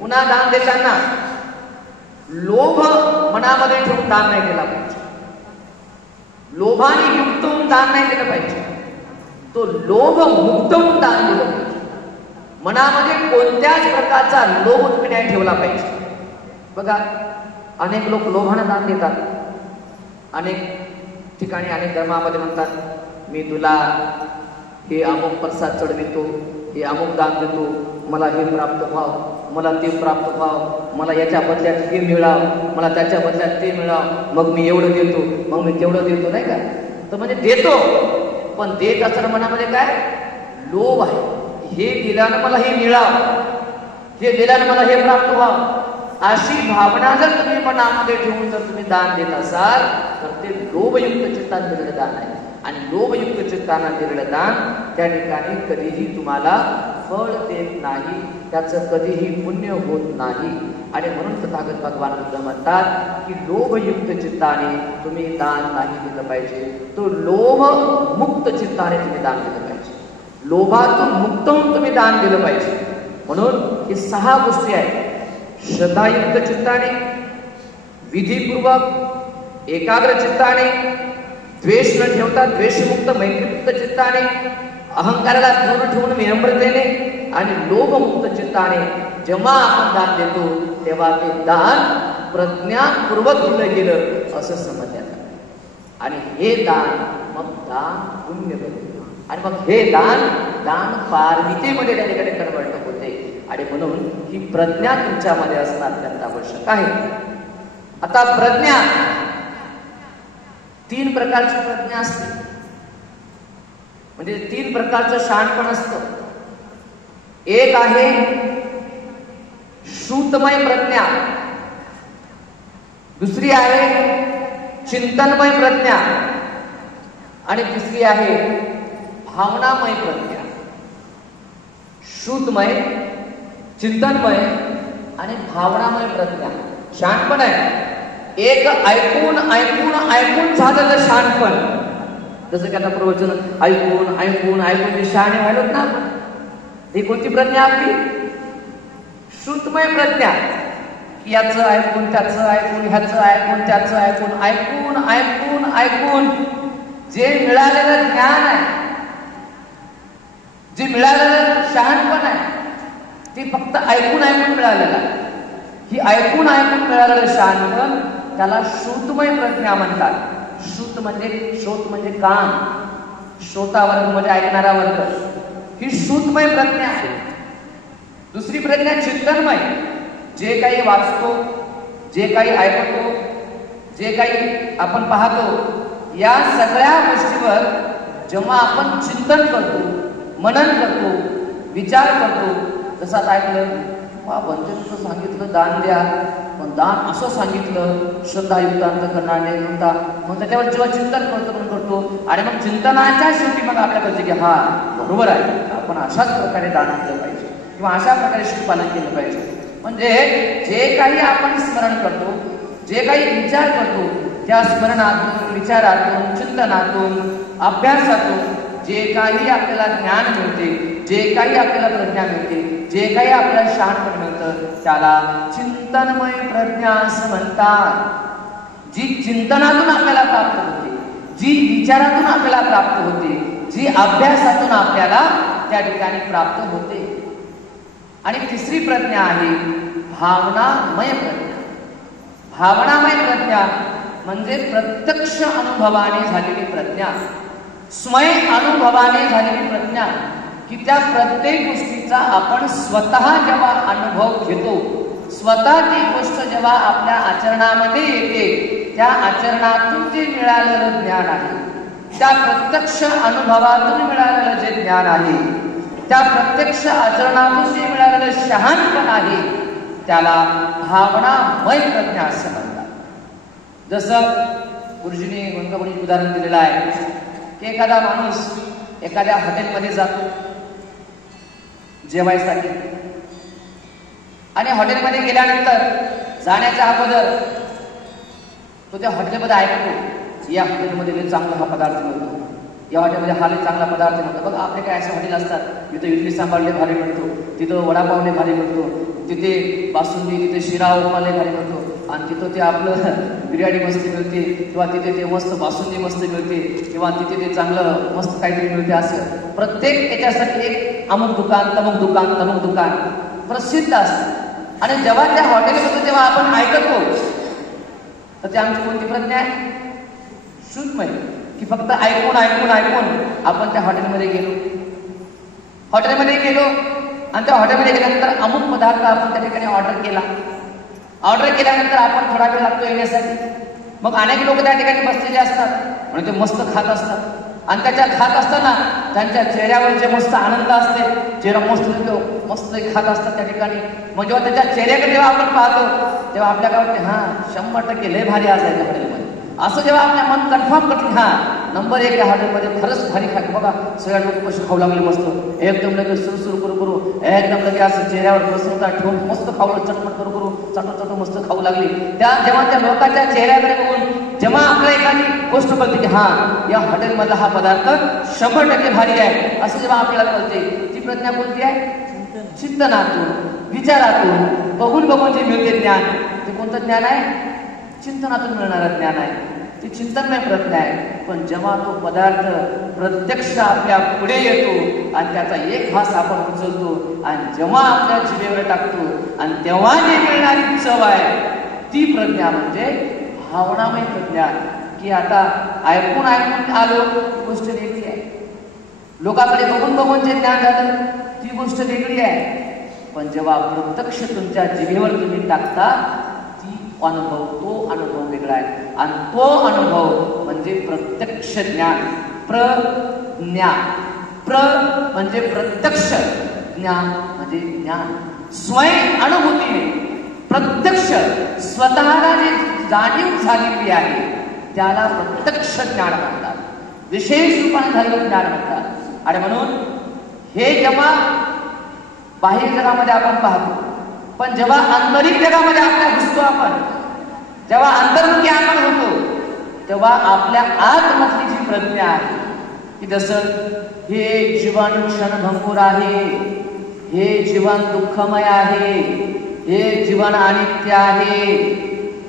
पुन्हा दान देताना लोभ मनामध्ये ठेवून दान नाही केला पाहिजे. लोभाने युक्त होऊन दान नाही दिलं पाहिजे. तो लोभ मुक्त होऊन दान दिलं पाहिजे. मनामध्ये कोणत्याच प्रकारचा लोभ तुम्ही नाही ठेवला पाहिजे. बघा अनेक लोक लोभाने दान देतात. अनेक ठिकाणी अनेक धर्मामध्ये म्हणतात मी तुला हे अमुक प्रसाद चढवितो, हे अमुक दान देतो, मला हे प्राप्त व्हाव, मला ते प्राप्त व्हाव, मला याच्या बदल्यात हे मिळाव, मला त्याच्या बदल्यात ते मिळाव, मग मी एवढं देतो, मग मी तेवढं देतो, नाही का. तर म्हणजे देतो पण देत असताना मनामध्ये काय लोभ आहे. हे दिल्यानं मला हे मिळाव, हे दिल्यानं मला हे प्राप्त व्हावं, अशी भावना जर तुम्ही मनामध्ये ठेवून जर तुम्ही दान देत असाल तर ते लोभयुक्त चित्ताने दिलेलं दान आहे. आणि लोभयुक्त चित्ताने दिलेलं दान त्या ठिकाणी कधीही तुम्हाला फळ देत नाही, त्याचं कधीही पुण्य होत नाही. आणि म्हणून तथागत भगवान बुद्ध म्हणतात की लोभयुक्त चित्ताने तुम्ही दान नाही दिलं पाहिजे. तो लोभ मुक्त चित्ताने तुम्ही दान दिलं पाहिजे. लोभातून मुक्त होऊन तुम्ही दान दिलं पाहिजे. म्हणून हे 6 गोष्टी आहेत. श्रद्धायुक्त चित्ताने, विधीपूर्वक, एकाग्र चित्ताने, द्वेष न ठेवता द्वेषमुक्त मैत्रीयुक्त चित्ताने, अहंकाराला दूर ठेवून विनम्रतेने आणि लोभमुक्त चित्ताने जेव्हा आपण दान देतो तेव्हा ते दान प्रज्ञापूर्वक दिलं गेलं असं समजलं जातं. आणि हे दान मग दान पुण्य बनते. आणि मग हे दान पारमितेमध्ये त्या ठिकाणी कन्वर्ट होते. आणि म्हणून ही प्रज्ञा तुमच्यामध्ये असणं अत्यंत आवश्यक आहे. आता प्रज्ञा 3 प्रकारची प्रज्ञा असते. म्हणजे 3 प्रकारचं शहाणपण असतं. एक आहे श्रुतमय प्रज्ञा, दुसरी आहे चिंतनमय प्रज्ञा आणि तिसरी आहे भावनामय प्रज्ञा. श्रुतमय, चिंतनमय आणि भावनामय प्रज्ञा. शहाणपण आहे एक ऐकून ऐकून ऐकून झालेलं शहाणपण. जसं की आता प्रवचन ऐकून ऐकून ऐकून जे शहाणे व्हायलोत ना आपण, ही कोणती प्रज्ञा आपली? श्रुतमय प्रज्ञा. याचं ऐकून त्याचं ऐकून ह्याचं ऐकून त्याचं ऐकून ऐकून ऐकून ऐकून जे मिळालेलं ज्ञान आहे, जे मिळालेलं शहाणपण आहे, ते फक्त ऐकून ऐकून मिळालेलं आहे. ही ऐकून ऐकून मिळालेलं शहाणपण त्याला श्रुतमय प्रज्ञा म्हणतात. श्रुत म्हणजे श्रोत म्हणजे कान, श्रोता वर्ग म्हणजे ऐकणारा वर्ग. ही श्रुतमय प्रज्ञा आहे. दुसरी प्रज्ञा चिंतनमय. जे काही वाचतो, जे काही ऐकतो, जे काही आपण पाहतो, या सगळ्या गोष्टीवर जेव्हा आपण चिंतन करतो, मनन करतो, विचार करतो. जसं आता ऐकलं बंधूचं सांगितलं दान द्या, पण दान असं सांगितलं श्रद्धायुक्तांत करणारे म्हणता. मग त्याच्यावर जेव्हा चिंतन करतो आणि मग चिंतनाच्या शेवटी मग आपल्या कळते की हा बरोबर आहे, आपण अशाच प्रकारे दान दिलं पाहिजे किंवा अशा प्रकारे शिवपालन केलं पाहिजे. म्हणजे जे काही आपण स्मरण करतो, जे काही विचार करतो, त्या स्मरणातून, विचारातून, चिंतनातून, अभ्यासातून जे काही आपल्याला ज्ञान मिळते, जे काही आपल्याला प्रज्ञा मिळते, जे काही आपल्याला शहाणपण मिळतं, त्याला चिंतनमय प्रज्ञा असं म्हणतात. जी चिंतनातून आपल्याला प्राप्त होते, जी विचारातून आपल्याला प्राप्त होते, जी अभ्यासातून आपल्याला त्या ठिकाणी प्राप्त होते. आणि तिसरी प्रज्ञा आहे भावनामय प्रज्ञा. भावनामय प्रज्ञा म्हणजे प्रत्यक्ष अनुभवाने झालेली प्रज्ञा, स्वय अनुभवाने झालेली प्रज्ञा, की त्या प्रत्येक गोष्टीचा आपण स्वतः जेव्हा अनुभव घेतो, स्वतः ती गोष्ट जेव्हा आपल्या आचरणामध्ये येते, त्या आचरणातून जे मिळालेलं ज्ञान आहे, त्या प्रत्यक्ष अनुभवातून मिळालेलं जे ज्ञान आहे, त्या प्रत्यक्ष आचरणातून जे मिळालेलं शहाणपण आहे, त्याला भावनामय प्रज्ञा असं म्हणतात. जसं गुरुजींनी गंगापुरी उदाहरण दिलेलं आहे की एखादा माणूस एखाद्या हॉटेलमध्ये जातो जेवायसाठी, आणि हॉटेलमध्ये गेल्यानंतर जाण्याच्या अगोदर तो त्या हॉटेलमध्ये ऐकतो, या हॉटेलमध्ये चांगला हा पदार्थ मिळतो, या हॉटेलमध्ये हा चांगला पदार्थ मिळतो. बघा आपले काय असे हॉटेल असतात, तिथं इडली सांबारले भारी मिळतो, तिथं वडापावले भारी मिळतो, तिथे बासुंदी, तिथे शिरा उपमाले भारी मिळतो, आणि तिथं ते आपलं बिर्याणी मस्त मिळते, किंवा तिथे ते मस्त बासुंदी मस्त मिळते, किंवा तिथे ते चांगलं मस्त काहीतरी मिळते. असं प्रत्येक याच्यासाठी एक अमुक दुकान, तमुक दुकान, तमुक दुकान प्रसिद्ध असतं. आणि जेव्हा त्या हॉटेलमध्ये जेव्हा आपण ऐकतो, तर ते आमची कोणती प्रज्ञा आहे? श्रुतमय. की फक्त ऐकून ऐकून ऐकून आपण त्या हॉटेलमध्ये गेलो, आणि त्या हॉटेलमध्ये गेल्यानंतर अमुक पदार्थ आपण त्या ठिकाणी ऑर्डर केल्यानंतर आपण थोडा वेळ लागतो येण्यासाठी. मग अनेक लोक त्या ठिकाणी बसलेले असतात आणि ते मस्त खात असतात, आणि त्याच्या खात असताना त्यांच्या चेहऱ्यावर जे मस्त आनंद असते, चेहरा मस्त खात असतात त्या ठिकाणी. मग जेव्हा त्याच्या चेहऱ्याकडे जेव्हा आपण पाहतो, तेव्हा आपल्या गावात हा 100% लय भारी आज आहे हॉटेलमध्ये, असं जेव्हा आपल्या मन कन्फर्म करते, हा नंबर 1 या हॉटेलमध्ये खरंच भारी खाते. बघा सगळ्या लोक कसे खाऊ लागले मस्त, एकदम लगेच सुरू करू एकदम लगेच असं चेहऱ्यावर प्रसन्नता ठेवून मस्त खाऊ, चटपट करू चटू मस्त खाऊ लागली. जेव्हा त्या लोकांच्या चेहऱ्याकडे बघून जेव्हा आपल्याला एखादी गोष्ट कळते की हा या हॉटेलमधला हा पदार्थ 100% भारी आहे, असं जेव्हा आपल्याला कळते, ती प्रज्ञा कोणती आहे? चिंतनातून, विचारातून, बघून जे मिळते ज्ञान, ते कोणतं ज्ञान आहे? चिंतनातून मिळणारं ज्ञान आहे, ती चिंतनमय प्रज्ञा आहे. पण जेव्हा तो पदार्थ प्रत्यक्ष आपल्या पुढे येतो आणि त्याचा एक घास आपण उचलतो आणि जेव्हा आपल्या जिभेवर टाकतो, आणि तेव्हा जी मिळणारी चव आहे, ती प्रज्ञा म्हणजे भावनामय प्रज्ञा. की आता ऐकून आलो, ती गोष्ट वेगळी आहे. लोकांकडे बघून जे ज्ञान झालं, ती गोष्ट वेगळी आहे. पण जेव्हा प्रत्यक्ष तुमच्या जिभेवर तुम्ही टाकता, तो अनुभव वेगळा आहे. आणि तो अनुभव म्हणजे प्रत्यक्ष ज्ञान. प्रज्ञा, म्हणजे प्रत्यक्ष, ज्ञान म्हणजे ज्ञान. स्वयं अनुभूतीने प्रत्यक्ष स्वतःला जी जाणीव झालेली आहे त्याला प्रत्यक्ष ज्ञान म्हणतात, विशेष रूपाने झालेलं ज्ञान म्हणतात. आणि म्हणून हे जेव्हा बाह्य जगामध्ये आपण पाहतो, पण जेव्हा आंतरिक जगामध्ये आपल्या घुसतो आपण, जेव्हा अंतर्मुखी आपण होतो, तेव्हा आपल्या आतमधली जी प्रज्ञा आहे की जसं हे जीवन क्षणभंगूर आहे, हे जीवन दुःखमय आहे, हे जीवन अनित्य आहे,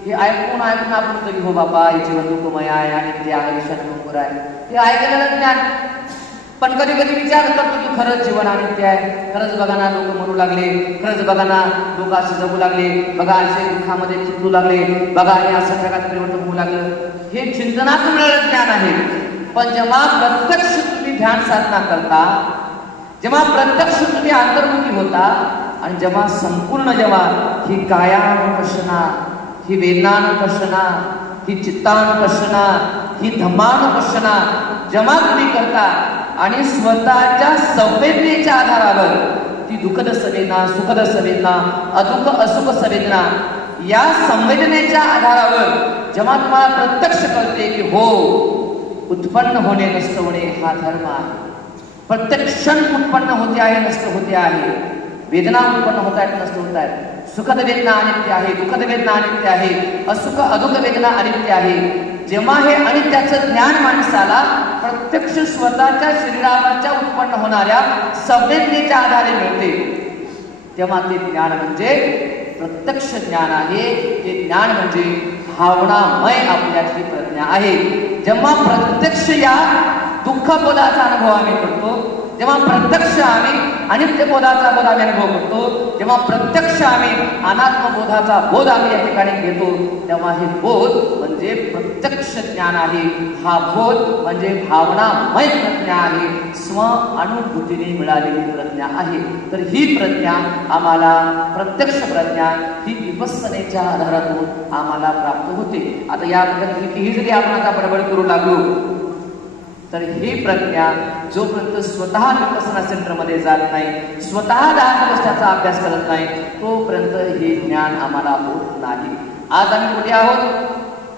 हे ऐकून ऐकून आपण तरी हो बाबा हे जीवन दुःखमय आहे, अनित्य आहे, क्षणभंगूर आहे, हे ऐकलेलं ज्ञान. पण कधी कधी विचार करतो की खरंच जीवन अनित्य आहे, खरंच बघा ना लोक मरू लागले, खरंच बघा ना लोक असे जगू लागले, बघा असे दुःखामध्ये चिंतू लागले, बघा हे असं जगात परिवर्तन होऊ लागलं. हे चिंतनातून मिळालेलं ज्ञान आहे. पण जेव्हा प्रत्यक्ष तुम्ही ध्यान साधना करता, जेव्हा प्रत्यक्ष तुम्ही अंतर्मुखी होता आणि जेव्हा संपूर्ण जेव्हा ही कायानुपश्यना, ही वेदनानुपश्यना, ही चित्तानुपश्यना, ही धम्मानुपश्यना जेव्हा तुम्ही करता आणि स्वतःच्या संवेदनेच्या आधारावर ती दुःखद संवेदना, सुखद संवेदना, अदुःख असुख संवेदना या संवेदनेच्या आधारावर जेव्हा तुम्हाला प्रत्यक्ष कळते की हो उत्पन्न होणे नष्ट होणे हा धर्म आहे, प्रत्येक क्षण उत्पन्न होते आहे नष्ट होते आहे, वेदना उत्पन्न होत आहेत नष्ट होत आहेत, सुखद वेदना अनित्य आहे, दुःखद वेदना अनित्य आहे, असुख अदुःख वेदना अनित्य आहे. जेव्हा हे अनित्याचं ज्ञान माणसाला प्रत्यक्ष स्वतःच्या शरीरावरच्या उत्पन्न होणाऱ्या संवेदनेच्या आधारे मिळते, तेव्हा ते ज्ञान म्हणजे प्रत्यक्ष ज्ञान आहे. ते ज्ञान म्हणजे भावनामय आपल्याची प्रज्ञा आहे. जेव्हा प्रत्यक्ष या दुःखबोधाचा अनुभव आम्ही करतो, जेव्हा प्रत्यक्ष आम्ही अनित्यबोधाचा बोध आम्ही अनुभव करतो, जेव्हा प्रत्यक्ष आम्ही अनात्मबोधाचा बोध आम्ही या ठिकाणी घेतो, तेव्हा हे बोध म्हणजे प्रत्यक्ष ज्ञान आहे. हा बोध म्हणजे भावनामय प्रज्ञा आहे, स्व अनुभूतीने मिळालेली प्रज्ञा आहे. तर ही प्रज्ञा आम्हाला, प्रत्यक्ष प्रज्ञा ही विपස්සनेच्या आधारातून आम्हाला प्राप्त होते. आता याबद्दल कितीही जरी आपण आता बडबड करू लागलो तर ही प्रज्ञा जोपर्यंत स्वतः विपස්සना सेंटरमध्ये जात नाही, स्वतः 10 दिवस त्याचा अभ्यास करत नाही, तोपर्यंत हे ज्ञान आम्हाला होत नाही. आज आम्ही कुठे आहोत?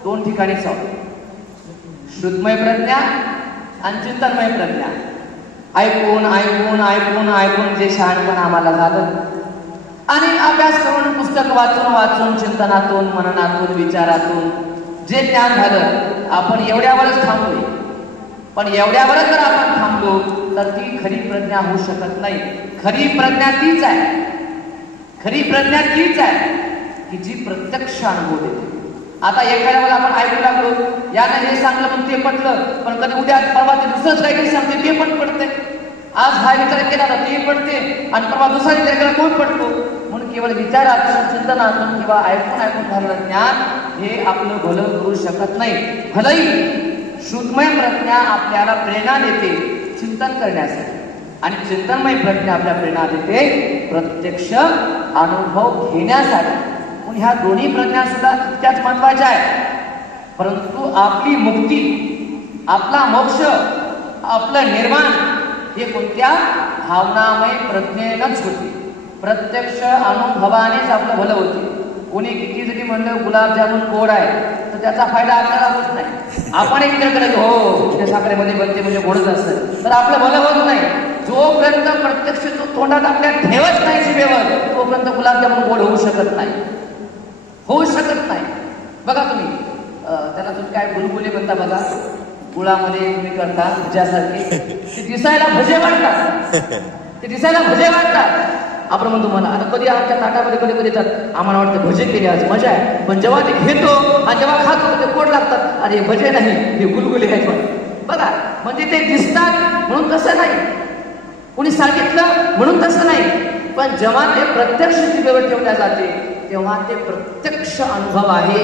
2 ठिकाणीच आहोत, श्रुतमय प्रज्ञा आणि चिंतनमय प्रज्ञा. ऐकून ऐकून ऐकून ऐकून जे शहाणपण आम्हाला झालं आणि अभ्यास करून पुस्तक वाचून वाचून चिंतनातून मननातून विचारातून जे ज्ञान झालं, आपण एवढ्यावरच थांबलोय. पण एवढ्यावरच जर आपण थांबलो तर ती खरी प्रज्ञा होऊ शकत नाही. खरी प्रज्ञा तीच आहे, खरी प्रज्ञा तीच आहे की जी प्रत्यक्ष अनुभव देते. आता एखाद्या वेळेला आपण ऐकू लागलो, यानं हे सांगलं पण ते पटलं, पण कधी उद्या परवा ते दुसरंच काहीतरी सांगते ते पण पडते. आज हा विचार केला तर ते पडते आणि परवा दुसरा विचार केला तो पडतो. म्हणून केवळ विचारातून चिंतनातून किंवा ऐकून ऐकून झालेलं ज्ञान हे आपलं भलं करू शकत नाही. भलंही श्रुतमय प्रज्ञा आपल्याला प्रेरणा देते चिंतन करण्यासाठी आणि चिंतनमय प्रज्ञा आपल्या प्रेरणा देते प्रत्यक्ष अनुभव घेण्यासाठी. पण ह्या दोन्ही प्रज्ञा सुद्धा तितक्याच महत्वाच्या आहेत. परंतु आपली मुक्ती, आपला मोक्ष, आपलं निर्माण हे कोणत्या भावनामय प्रज्ञेनंच होते, प्रत्यक्ष अनुभवानेच आपलं भलं होते. कोणी किती जरी म्हणलं गुलाबजामुन गोड आहे तर त्याचा फायदा आपल्याला होत नाही. आपण एक विचार करायचो हो त्या साखरेमध्ये बनते म्हणजे गोडच असतं, तर आपलं भलं होत नाही. जोपर्यंत प्रत्यक्ष तो तोंडात आपल्या ठेवत नाही जिभेवर, तोपर्यंत गुलाबजामुन गोड होऊ शकत नाही, होऊ शकत नाही. बघा तुम्ही त्याला तुम्ही काय गुलगुले म्हणता बघा, गुळामध्ये तुम्ही करता भज्यासारखे, ते दिसायला भजे वाटतात, ते दिसायला भजे वाटतात. आपण म्हणतो मला आता कधी आमच्या ताटामध्ये कधी कधी येतात, आम्हाला वाटतं भजे केले आज मजा आहे, पण जेव्हा ते घेतो आणि जेव्हा खातो ते गोड लागतात. अरे भजे नाही हे गुलगुले आहेत. बघा म्हणजे ते दिसतात म्हणून तसं नाही, कोणी सांगितलं म्हणून तसं नाही, पण जेव्हा ते प्रत्यक्ष जिभेवर ठेवल्या जाते तेव्हा ते प्रत्यक्ष अनुभव आहे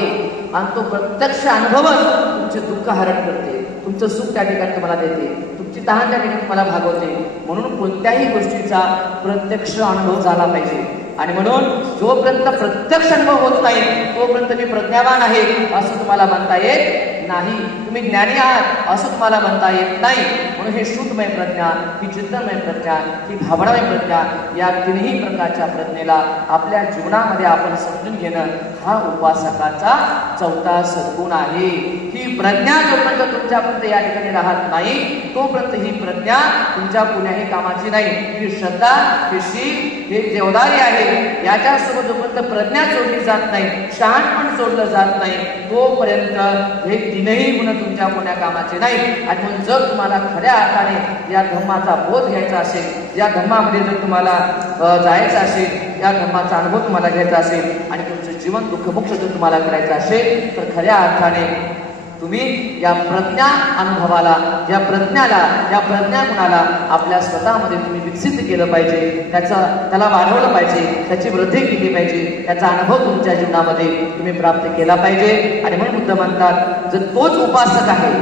आणि तो प्रत्यक्ष अनुभवच तुमचे दुःख हरण करते, तुमचं सुख त्या ठिकाणी तुम्हाला देते, तुमची तहान त्या ठिकाणी तुम्हाला भागवते. म्हणून कोणत्याही गोष्टीचा प्रत्यक्ष अनुभव झाला पाहिजे. आणि म्हणून जोपर्यंत प्रत्यक्ष अनुभव होत नाही तोपर्यंत मी प्रज्ञावान आहे असं तुम्हाला म्हणता येत नाही. तुम्ही ज्ञानी आहात असं तुम्हाला म्हणता येत नाही. म्हणून हे श्रुतमय प्रज्ञा, ही चिंतनमय प्रज्ञा, ही भावनामय प्रज्ञा, या तिन्ही प्रकारच्या प्रज्ञेला आपल्या जीवनामध्ये आपण समजून घेणं हा उपासकाचा चौथा सद्गुण आहे. ही प्रज्ञा जोपर्यंत तुमच्यापर्यंत या ठिकाणी राहत नाही तोपर्यंत ही प्रज्ञा तुमच्या कुण्याही कामाची नाही. ही श्रद्धा, ही शील, हे देवदारी आहे, याच्यासोबत जोपर्यंत प्रज्ञा जोडली जात नाही, शहाणपण जोडलं जात नाही, तोपर्यंत हे तीनही गुण तुमच्या कोण्या कामाचे नाही. आणि म्हणून जर तुम्हाला खऱ्या अर्थाने या धम्माचा बोध घ्यायचा असेल, या धम्मामध्ये जर तुम्हाला जायचं असेल, या धम्माचा अनुभव तुम्हाला घ्यायचा असेल आणि तुमचं जीवन दुःखमुक्त जर तुम्हाला करायचं असेल तर खऱ्या अर्थाने तुम्ही या प्रज्ञा अनुभवाला, या प्रज्ञाला, या प्रज्ञा गुणाला आपल्या स्वतःमध्ये तुम्ही विकसित केलं पाहिजे, त्याला वाढवलं पाहिजे, त्याची वृद्धी केली पाहिजे, त्याचा अनुभव तुमच्या जीवनामध्ये तुम्ही प्राप्त केला पाहिजे. आणि म्हणून बुद्ध म्हणतात जर तोच उपासक आहे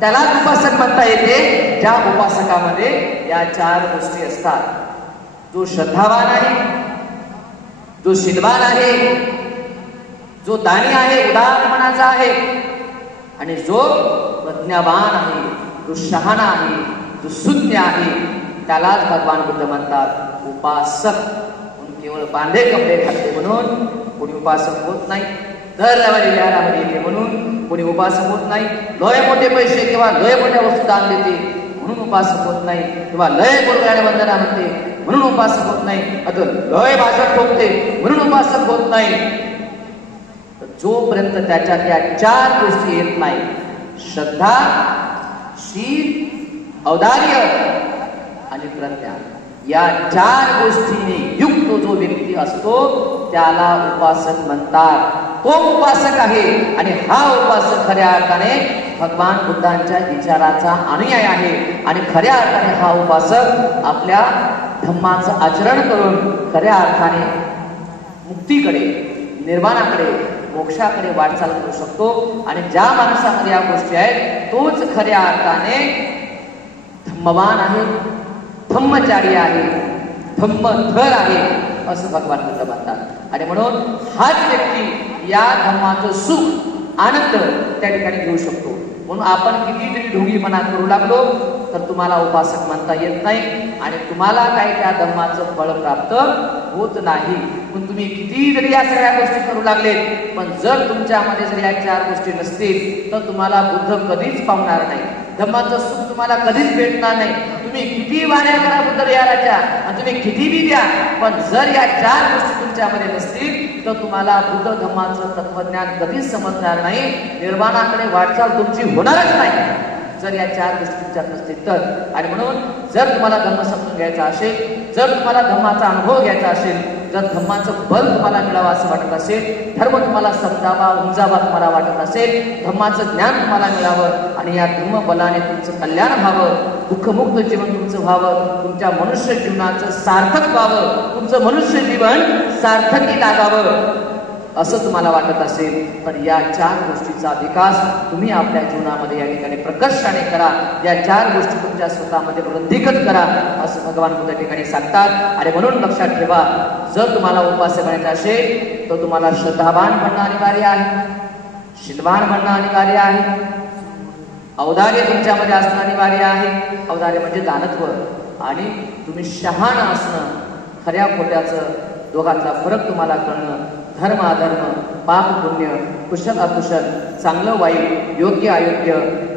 त्यालाच उपासक म्हणता येते ज्या उपासकामध्ये या चार गोष्टी असतात. जो श्रद्धावान आहे, जो शीलवान आहे, जो दानी आहे, उदार मनाचा आहे, आणि जो प्रज्ञावान आहे, जो शहाणा आहे, जो शून्य आहे, त्यालाच भगवान बुद्ध म्हणतात उपासक. म्हणून केवळ बांधे कपडे घातले म्हणून कोणी उपासक होत नाही. दर रविवारी विहारामध्ये येते म्हणून कोणी उपासक होत नाही. लय मोठे पैसे किंवा लय मोठ्या वस्तू दान देते म्हणून उपासक होत नाही, किंवा लय गुरुवारी वंदना म्हणते म्हणून उपासक होत नाही, आता लय भाषण ठोकते म्हणून उपासक होत नाही. जोपर्यंत त्याच्यात या चार गोष्टी येत नाही, श्रद्धा, शील, औदार्य आणि प्रज्ञा, या चार गोष्टीने युक्त जो व्यक्ती असतो त्याला उपासक म्हणतात. तो उपासक आहे. आणि हा उपासक खऱ्या अर्थाने भगवान बुद्धांच्या विचाराचा अनुयायी आहे. आणि खऱ्या अर्थाने हा उपासक आपल्या धम्माचं आचरण करून खऱ्या अर्थाने मुक्तीकडे, निर्वाणाकडे, मोक्षाकडे वाटचाल करू शकतो. आणि ज्या माणसामध्ये या गोष्टी आहेत तोच खऱ्या अर्थाने धम्मवान आहे, धम्मचारी आहे, धम्मधर आहे असं भगवान बुद्ध म्हणतात. आणि म्हणून हाच व्यक्ती या धम्माचं सुख, आनंद त्या ठिकाणी घेऊ शकतो. म्हणून आपण किती जरी ढोंगीपणा करू लागलो तर तुम्हाला उपासक म्हणता येत नाही आणि तुम्हाला काही त्या धम्माचं फळ प्राप्त होत नाही. पण तुम्ही किती जरी या सगळ्या गोष्टी करू लागले, पण जर तुमच्यामध्ये जर या चार गोष्टी नसतील तर तुम्हाला बुद्ध कधीच पावणार नाही. धम्माचं सुख तुम्हाला कधीच भेटणार नाही. तुम्ही किती वाऱ्या करा बुद्ध विहाराच्या आणि तुम्ही किती बी द्या, पण जर या चार गोष्टी तुमच्यामध्ये नसतील तर तुम्हाला बुद्ध धम्माचं तत्वज्ञान कधीच समजणार नाही. निर्वाणाकडे वाटचाल तुमची होणारच नाही जर या चार गोष्टी तुमच्यात नसतील तर. आणि म्हणून जर तुम्हाला धम्म समजून घ्यायचा असेल, जर तुम्हाला धम्माचा अनुभव घ्यायचा असेल, जर धम्माचं बल तुम्हाला मिळावं असं वाटत असेल, धर्म तुम्हाला समजावा, उंचावा तुम्हाला वाटत असेल, धम्माचं ज्ञान तुम्हाला मिळावं आणि या धम्म बलाने तुमचं कल्याण व्हावं, दुःखमुक्त जीवन तुमचं व्हावं, तुमच्या मनुष्य जीवनाचं सार्थक व्हावं, तुमचं मनुष्य जीवन सार्थकी लागावं असं तुम्हाला वाटत असेल तर या चार गोष्टीचा विकास तुम्ही आपल्या जीवनामध्ये या ठिकाणी प्रकर्षाने करा. या चार गोष्टी तुमच्या स्वतःमध्ये वृद्धिगत करा असं भगवान बुद्ध ठिकाणी सांगतात. आणि म्हणून लक्षात ठेवा, जर तुम्हाला उपासक बनायचं असेल तर तुम्हाला श्रद्धावान बनणं अनिवार्य आहे, शीलवान बनणं अनिवार्य आहे, औदार्य तुमच्यामध्ये असणं अनिवार्य आहे. औदार्य म्हणजे दानत्व. आणि तुम्ही शहाण असणं, खऱ्या खोट्याचं दोघांचा फरक तुम्हाला कळणं, धर्म अधर्म, पाप पुण्य, कुशल अकुशल, चांगलं वाईट, योग्य अयोग्य,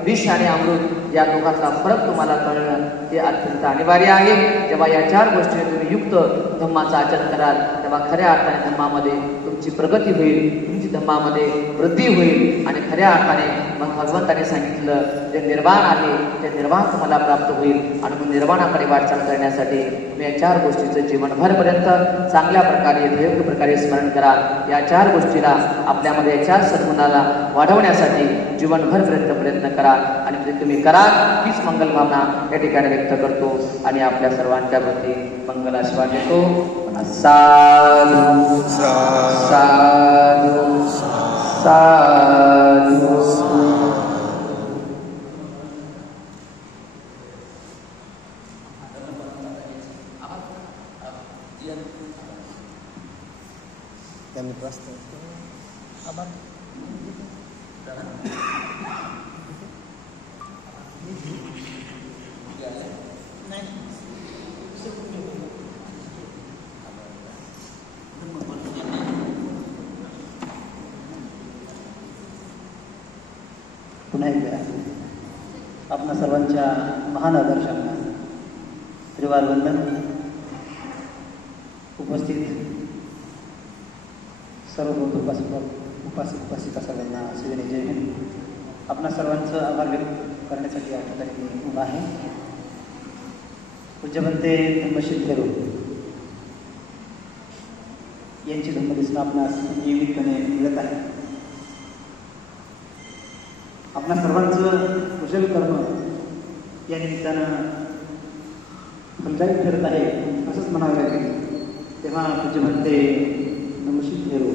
विष आणि अमृत या दोघांचा फरक तुम्हाला कळणं हे अत्यंत अनिवार्य आहे. जेव्हा या चार गोष्टीने तुम्ही युक्त धम्माचं आचरण कराल तेव्हा खऱ्या अर्थाने धम्मामध्ये तुमची प्रगती होईल, तुमची धम्मामध्ये वृद्धी होईल. आणि खऱ्या अर्थाने मग भगवंताने सांगितलं जे निर्वाण आहे ते निर्वाण तुम्हाला प्राप्त होईल. आणि मग निर्वाणाकडे वाटचाल करण्यासाठी तुम्ही या चार गोष्टीचं जीवनभरपर्यंत चांगल्या प्रकारे, योग्य प्रकारे स्मरण करा. या चार गोष्टीला आपल्यामध्ये या चार सद्गुणाला वाढवण्यासाठी जीवनभर प्रयत्न करा. आणि ते तुम्ही कराल हीच मंगल भावना या ठिकाणी व्यक्त करतो आणि आपल्या सर्वांच्या प्रती मंगल आशीर्वाद देतो. साधू साधू साधू. त्यांनी प्रस्ताव पुन्हा एकदा आपणा सर्वांच्या महान आदर्शांना त्रिवार वंदन. उपस्थित सर्व उपासिका सर्वांना शिवने जय हिंद. आपणा सर्वांचं आभार व्यक्त करण्यासाठी या ठिकाणी मी उभा आहे. पूज्यवंते धम्मशील थेरो यांची धम्मदेशना आपणास नियमितपणे मिळत आहे. आपणा सर्वांचं कुशल कर्म या निमित्तानं फलदायी ठरत आहे असंच म्हणावं लागेल. तेव्हा पूज्यवंते धम्मशील थेरो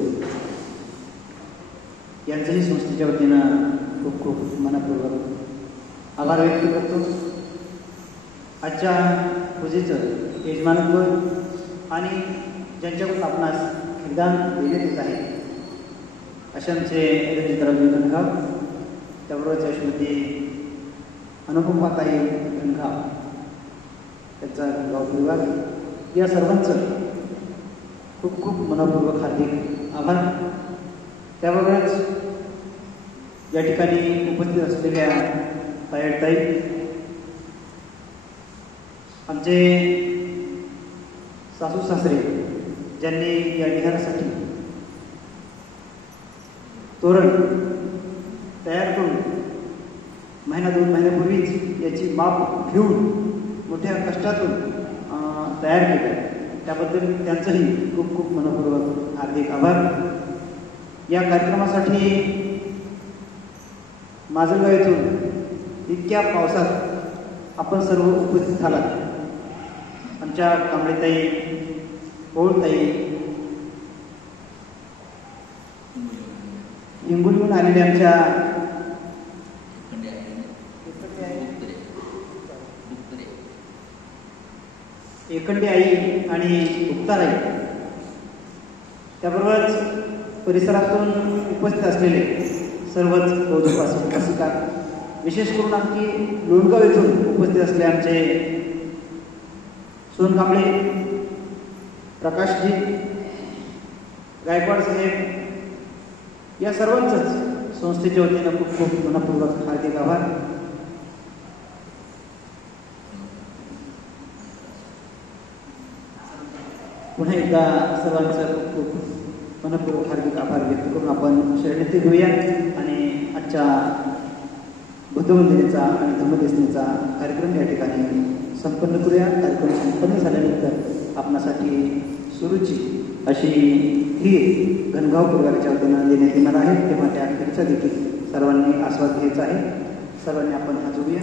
यांचंही संस्थेच्या वतीनं खूप खूप मनपूर्वक आभार व्यक्त करतो. आजच्या पूजेचं यजमानत्व आणि ज्यांच्याकडून आपणास खिरदान देण्यात येत आहे असे आमचे रंजितराव गणगाव, त्याबरोबरच यशवंती अनुपमाताई गणगाव, त्यांचा गणगाव परिवार, या सर्वांचं खूप खूप मनपूर्वक हार्दिक आभार. त्याबरोबरच या ठिकाणी उपस्थित असलेल्या ताई, आमचे सासू सासरे ज्यांनी या विहारासाठी तोरण तयार करून महिना 2 महिन्यापूर्वीच याची माप घेऊन मोठ्या कष्टातून तयार केलं, त्याबद्दल त्यांचंही खूप खूप मनपूर्वक हार्दिक आभार. या कार्यक्रमासाठी माजलगाव येथून इतक्या पावसात आपण सर्व उपस्थित झालात. आमच्या कांबळेताई, पोळताई, हिंगोलीहून आलेल्या आमच्या एकंडी आई आणि उक्ताराई, त्याबरोबरच परिसरातून उपस्थित असलेले सर्वच उपासिका, विशेष करून आणखी लोणगाव येथून उपस्थित असले आमचे सोन कांबळे, प्रकाशजी, गायकवाड साहेब, या सर्वांचंच संस्थेच्या वतीनं खूप खूप मनपूर्वक हार्दिक आभार. पुन्हा एकदा सर्वांचं खूप खूप मनपूर्वक हार्दिक आभार व्यक्त करून आपण शरणती घेऊया आणि आजच्या बुद्धवंदनेचा आणि धम्मदेशनेचा कार्यक्रम या ठिकाणी संपन्न करूया. कार्यक्रम संपन्न झाल्यानंतर आपणासाठी सुरुची अशी ही गणगाव परिवाराच्या वतीनं देण्यात येणार आहे. तेव्हा त्या अखेरचा देखील सर्वांनी आस्वाद घ्यायचा आहे. सर्वांनी आपण हात जोडूया.